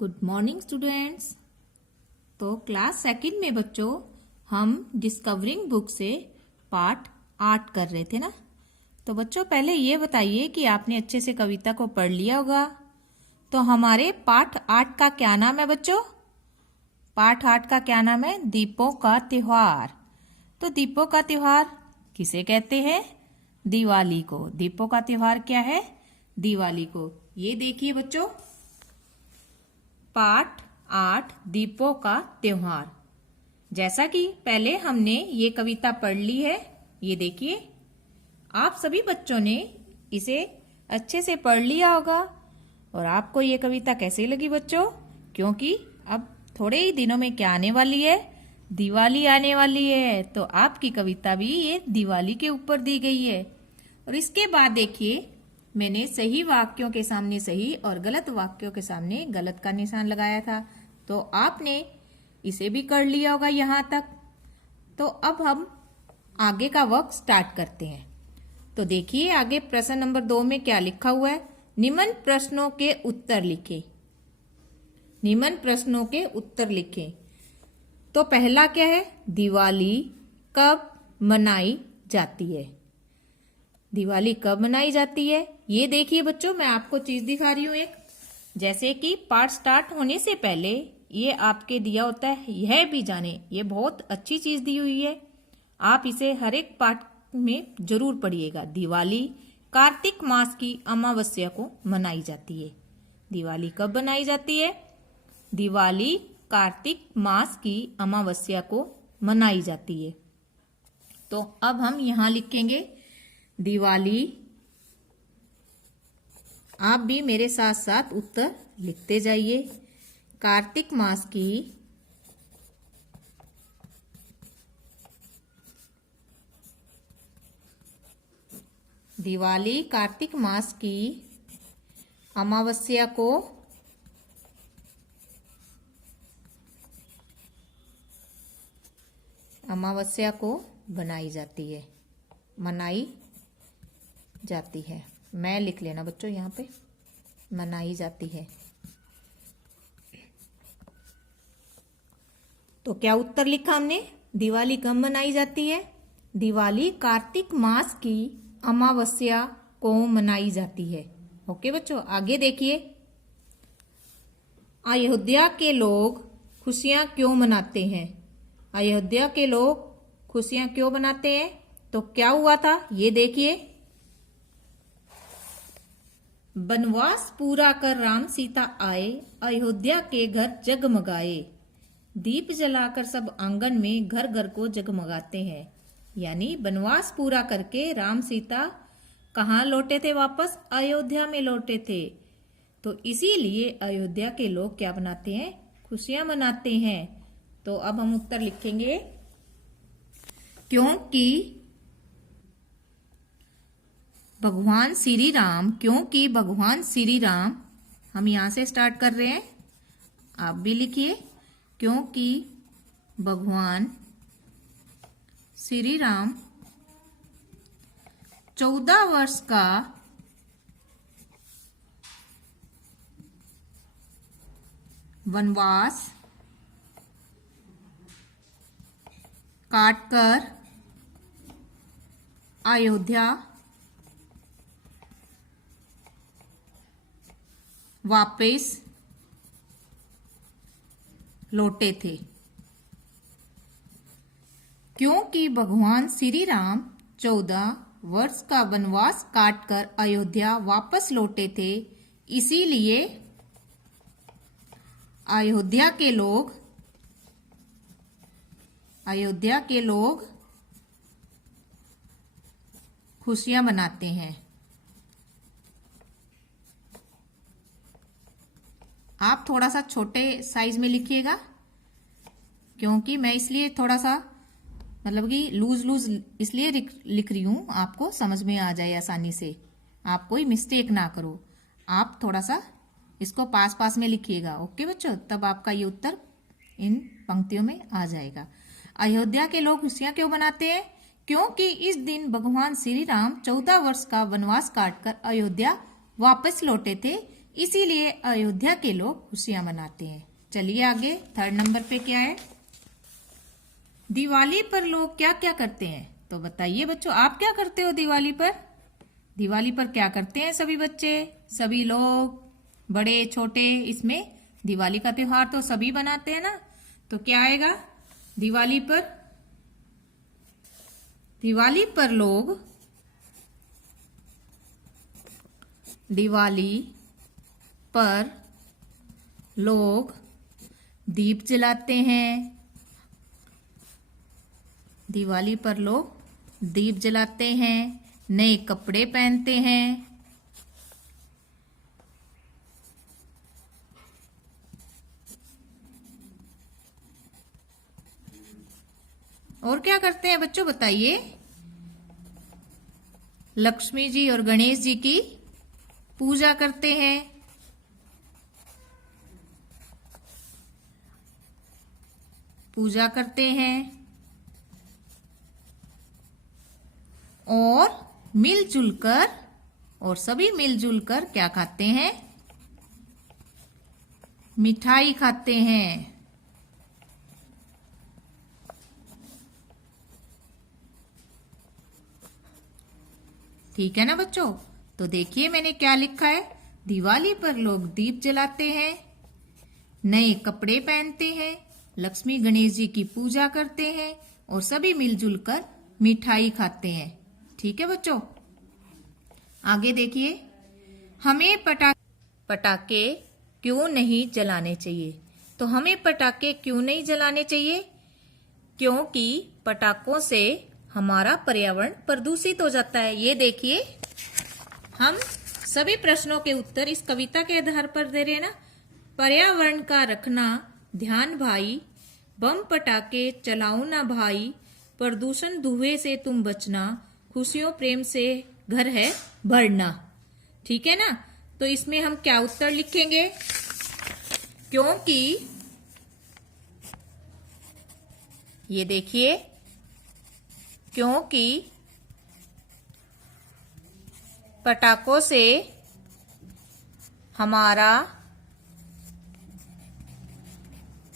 Good morning students. तो class second में बच्चों हम डिस्कवरिंग बुक से पार्ट 8 कर रहे थे ना। तो बच्चों पहले ये बताइए कि आपने अच्छे से कविता को पढ़ लिया होगा। तो हमारे पार्ट 8 का क्या नाम है बच्चों? पार्ट 8 का क्या नाम है? दीपों का त्योहार। तो दीपों का त्योहार किसे कहते हैं? दिवाली को। दीपों का त्योहार क्या है? दिवाली को। ये देखिए बच्चों, पार्ट 8 दीपों का त्योहार। जैसा कि पहले हमने ये कविता पढ़ ली है, ये देखिए आप सभी बच्चों ने इसे अच्छे से पढ़ लिया होगा। और आपको ये कविता कैसी लगी बच्चों? क्योंकि अब थोड़े ही दिनों में क्या आने वाली है? दिवाली आने वाली है। तो आपकी कविता भी ये दिवाली के ऊपर दी गई है। और इसके बाद देखिए, मैंने सही वाक्यों के सामने सही और गलत वाक्यों के सामने गलत का निशान लगाया था। तो आपने इसे भी कर लिया होगा यहाँ तक। तो अब हम आगे का वर्क स्टार्ट करते हैं। तो देखिए आगे प्रश्न नंबर 2 में क्या लिखा हुआ है? निम्न प्रश्नों के उत्तर लिखें। निम्न प्रश्नों के उत्तर लिखें। तो पहला क्या है? दिवाली कब मनाई जाती है? दिवाली कब मनाई जाती है? ये देखिए बच्चों, मैं आपको चीज दिखा रही हूं एक। जैसे कि पाठ स्टार्ट होने से पहले ये आपके दिया होता है, यह भी जाने। ये बहुत अच्छी चीज दी हुई है, आप इसे हर एक पाठ में जरूर पढ़िएगा। दिवाली कार्तिक मास की अमावस्या को मनाई जाती है। दिवाली कब मनाई जाती है? दिवाली कार्तिक मास की अमावस्या को मनाई जाती है। तो अब हम यहां लिखेंगे दिवाली। आप भी मेरे साथ साथ उत्तर लिखते जाइए। कार्तिक मास की दिवाली कार्तिक मास की अमावस्या को बनाई जाती है, मनाई जाती है। मैं लिख लेना बच्चों यहाँ पे, मनाई जाती है। तो क्या उत्तर लिखा हमने? दिवाली कब मनाई जाती है? दिवाली कार्तिक मास की अमावस्या को मनाई जाती है। ओके बच्चों, आगे देखिए। अयोध्या के लोग खुशियां क्यों मनाते हैं? अयोध्या के लोग खुशियां क्यों मनाते हैं? तो क्या हुआ था ये देखिए। वनवास पूरा कर राम सीता आए, अयोध्या के घर जगमगाए। दीप जलाकर सब आंगन में घर घर को जगमगाते हैं। यानी वनवास पूरा करके राम सीता कहाँ लौटे थे? वापस अयोध्या में लौटे थे। तो इसीलिए अयोध्या के लोग क्या बनाते हैं? खुशियां मनाते हैं। तो अब हम उत्तर लिखेंगे, क्योंकि भगवान श्री राम, क्योंकि भगवान श्री राम, हम यहां से स्टार्ट कर रहे हैं, आप भी लिखिए। क्योंकि भगवान श्री राम 14 वर्ष का वनवास काटकर अयोध्या वापस लौटे थे। क्योंकि भगवान श्री राम 14 वर्ष का वनवास काटकर अयोध्या वापस लौटे थे, इसीलिए अयोध्या के लोग खुशियां मनाते हैं। आप थोड़ा सा छोटे साइज में लिखिएगा, क्योंकि मैं इसलिए थोड़ा सा मतलब कि लूज इसलिए लिख रही हूं, आपको समझ में आ जाए आसानी से, आप कोई मिस्टेक ना करो। आप थोड़ा सा इसको पास पास में लिखिएगा। ओके बच्चों, तब आपका ये उत्तर इन पंक्तियों में आ जाएगा। अयोध्या के लोग खुशियां क्यों मनाते हैं? क्योंकि इस दिन भगवान श्री राम 14 वर्ष का वनवास काटकर अयोध्या वापस लौटे थे, इसीलिए अयोध्या के लोग खुशियां मनाते हैं। चलिए आगे, थर्ड नंबर पे क्या है? दिवाली पर लोग क्या क्या करते हैं? तो बताइए बच्चों, आप क्या करते हो दिवाली पर? दिवाली पर क्या करते हैं सभी बच्चे, सभी लोग, बड़े छोटे? इसमें दिवाली का त्योहार तो सभी बनाते हैं ना, तो क्या आएगा दिवाली पर? दिवाली पर लोग दीप जलाते हैं। दिवाली पर लोग दीप जलाते हैं, नए कपड़े पहनते हैं। और क्या करते हैं बच्चों बताइए? लक्ष्मी जी और गणेश जी की पूजा करते हैं। पूजा करते हैं और मिलजुल कर, और सभी मिलजुल कर क्या खाते हैं? मिठाई खाते हैं। ठीक है ना बच्चों? तो देखिए मैंने क्या लिखा है। दिवाली पर लोग दीप जलाते हैं, नए कपड़े पहनते हैं, लक्ष्मी गणेश जी की पूजा करते हैं और सभी मिलजुल कर मिठाई खाते हैं। ठीक है बच्चों? आगे देखिए, हमें पटाखे क्यों नहीं जलाने चाहिए? तो हमें पटाखे क्यों नहीं जलाने चाहिए? क्योंकि पटाखों से हमारा पर्यावरण प्रदूषित हो जाता है। ये देखिए, हम सभी प्रश्नों के उत्तर इस कविता के आधार पर दे रहे हैं ना। पर्यावरण का रखना ध्यान भाई, बम पटाखे चलाओ ना भाई, प्रदूषण धुएं से तुम बचना, खुशियों प्रेम से घर है भरना। ठीक है ना? तो इसमें हम क्या उत्तर लिखेंगे? क्योंकि ये देखिए, क्योंकि पटाखों से हमारा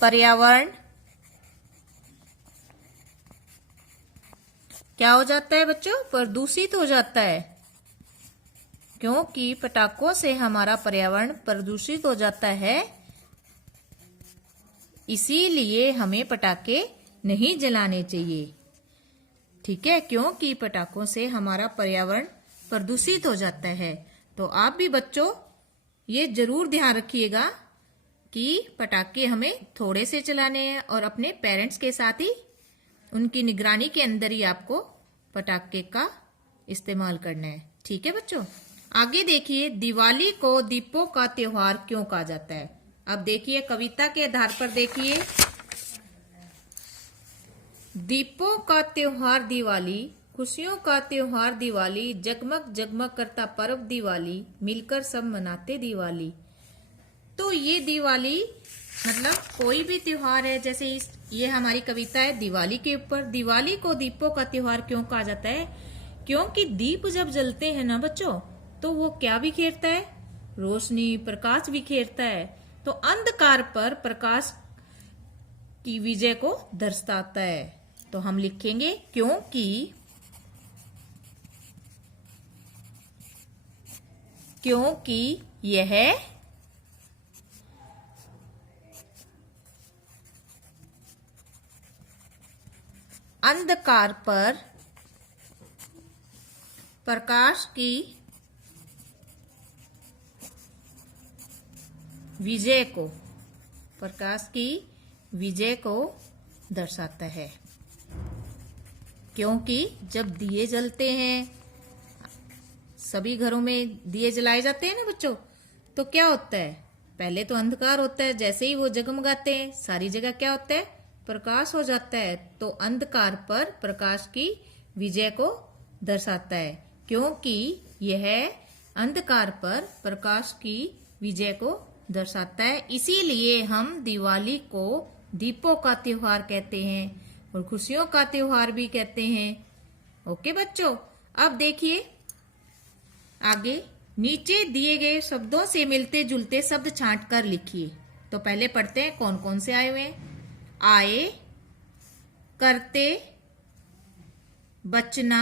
पर्यावरण क्या हो जाता है बच्चों? प्रदूषित हो जाता है। क्योंकि पटाखों से हमारा पर्यावरण प्रदूषित हो जाता है, इसीलिए हमें पटाखे नहीं जलाने चाहिए। ठीक है? क्योंकि पटाखों से हमारा पर्यावरण प्रदूषित हो जाता है। तो आप भी बच्चों ये जरूर ध्यान रखिएगा कि पटाखे हमें थोड़े से चलाने हैं और अपने पेरेंट्स के साथ ही उनकी निगरानी के अंदर ही आपको पटाखे का इस्तेमाल करना है। ठीक है बच्चों? आगे देखिए, दिवाली को दीपों का त्योहार क्यों कहा जाता है? अब देखिए कविता के आधार पर देखिए, दीपों का त्योहार दिवाली, खुशियों का त्योहार दिवाली, जगमग जगमग करता पर्व दिवाली, मिलकर सब मनाते दिवाली। तो ये दिवाली मतलब कोई भी त्योहार है, जैसे ये हमारी कविता है दिवाली के ऊपर। दिवाली को दीपों का त्योहार क्यों कहा जाता है? क्योंकि दीप जब जलते हैं ना बच्चों, तो वो क्या बिखेरता है? रोशनी, प्रकाश बिखेरता है। तो अंधकार पर प्रकाश की विजय को दर्शाता है। तो हम लिखेंगे क्योंकि यह अंधकार पर प्रकाश की विजय को दर्शाता है। क्योंकि जब दिए जलते हैं, सभी घरों में दिए जलाए जाते हैं ना बच्चों, तो क्या होता है? पहले तो अंधकार होता है, जैसे ही वो जगमगाते हैं सारी जगह क्या होता है? प्रकाश हो जाता है। तो अंधकार पर प्रकाश की विजय को दर्शाता है। क्योंकि यह अंधकार पर प्रकाश की विजय को दर्शाता है, इसीलिए हम दिवाली को दीपों का त्योहार कहते हैं और खुशियों का त्योहार भी कहते हैं। ओके बच्चों? अब देखिए आगे, नीचे दिए गए शब्दों से मिलते जुलते शब्द छांट कर लिखिए। तो पहले पढ़ते हैं कौन कौन से आए हुए हैं। आए, करते, बचना,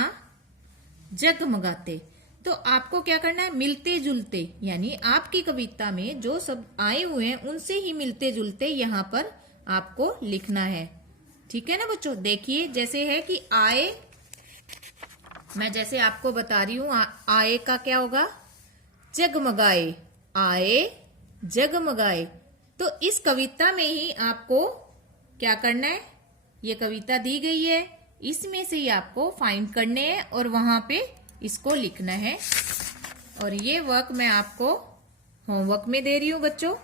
जगमगाते। तो आपको क्या करना है, मिलते जुलते, यानी आपकी कविता में जो शब्द आए हुए हैं उनसे ही मिलते जुलते यहाँ पर आपको लिखना है। ठीक है ना बच्चों। देखिए जैसे है कि आए, मैं जैसे आपको बता रही हूं, आए का क्या होगा, जगमगाए। आए, जगमगाए। तो इस कविता में ही आपको क्या करना है, ये कविता दी गई है, इसमें से ही आपको फाइंड करने हैं और वहां पे इसको लिखना है। और ये वर्क मैं आपको होमवर्क में दे रही हूं बच्चों।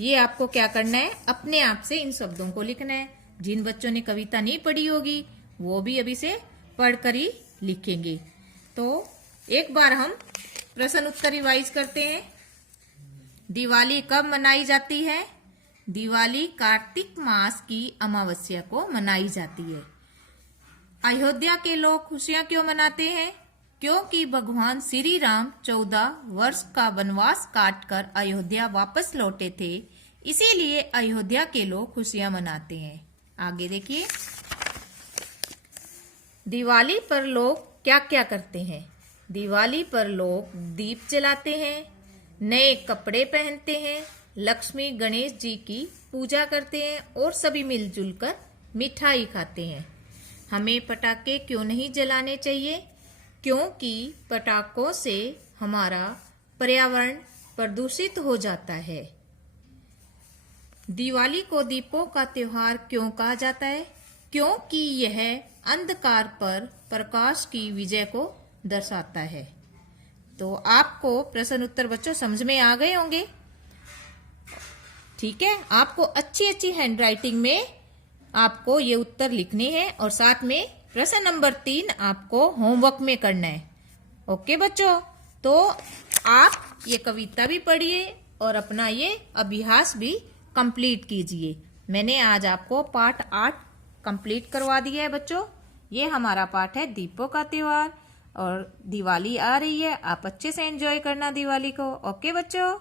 ये आपको क्या करना है, अपने आप से इन शब्दों को लिखना है। जिन बच्चों ने कविता नहीं पढ़ी होगी वो भी अभी से पढ़कर ही लिखेंगे। तो एक बार हम प्रश्न उत्तर रिवाइज करते हैं। दिवाली कब मनाई जाती है? दिवाली कार्तिक मास की अमावस्या को मनाई जाती है। अयोध्या के लोग खुशियां क्यों मनाते हैं? क्योंकि भगवान श्री राम 14 वर्ष का वनवास काटकर अयोध्या वापस लौटे थे, इसीलिए अयोध्या के लोग खुशियां मनाते हैं। आगे देखिए, दिवाली पर लोग क्या क्या करते हैं? दिवाली पर लोग दीप जलाते हैं, नए कपड़े पहनते हैं, लक्ष्मी गणेश जी की पूजा करते हैं और सभी मिलजुल कर मिठाई खाते हैं। हमें पटाखे क्यों नहीं जलाने चाहिए? क्योंकि पटाखों से हमारा पर्यावरण प्रदूषित हो जाता है। दिवाली को दीपों का त्योहार क्यों कहा जाता है? क्योंकि यह अंधकार पर प्रकाश की विजय को दर्शाता है। तो आपको प्रश्न उत्तर बच्चों समझ में आ गए होंगे। ठीक है, आपको अच्छी अच्छी हैंडराइटिंग में आपको ये उत्तर लिखने हैं और साथ में प्रश्न नंबर 3 आपको होमवर्क में करना है। ओके बच्चों, तो आप ये कविता भी पढ़िए और अपना ये अभ्यास भी कंप्लीट कीजिए। मैंने आज आपको पाठ 8 कंप्लीट करवा दिया है बच्चों। ये हमारा पाठ है दीपों का त्योहार और दिवाली आ रही है, आप अच्छे से एंजॉय करना दिवाली को। ओके बच्चों।